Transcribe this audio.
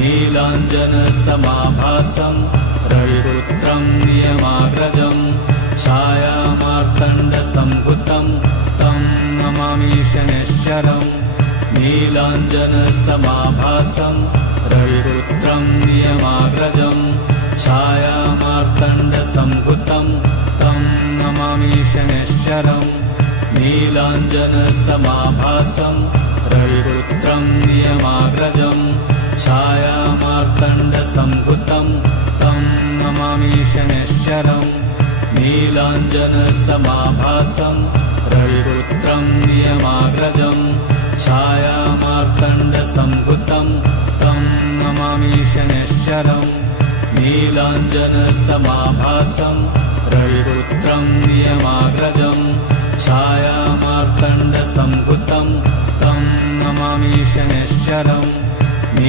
नीलाञ्जनसमाभासं रविपुत्रं नियमाग्रजं छायामार्तण्डसम्भुतं तं नमामि शनैश्चरम् नीलाञ्जनसमाभासं रविपुत्रं नियमाग्रजं छायामार्तण्डसम्भुतं तं नमामि शनैश्चरम् नीलाञ्जनसमाभासं रविपुत्रं नियमाग्रजं छायामार्तण्डसम्भुतं तं नमामि शनैश्चरम् नीलाञ्जनसमाभासं रविपुत्रं नियमाग्रजं छायामार्तण्डसम्भुतं तं नमामि शनैश्चरम् नीलाञ्जनसमाभासं रविपुत्रं नियमाग्रजं छायामार्तण्डसम्भुतं तं नमामि शनैश्चरम्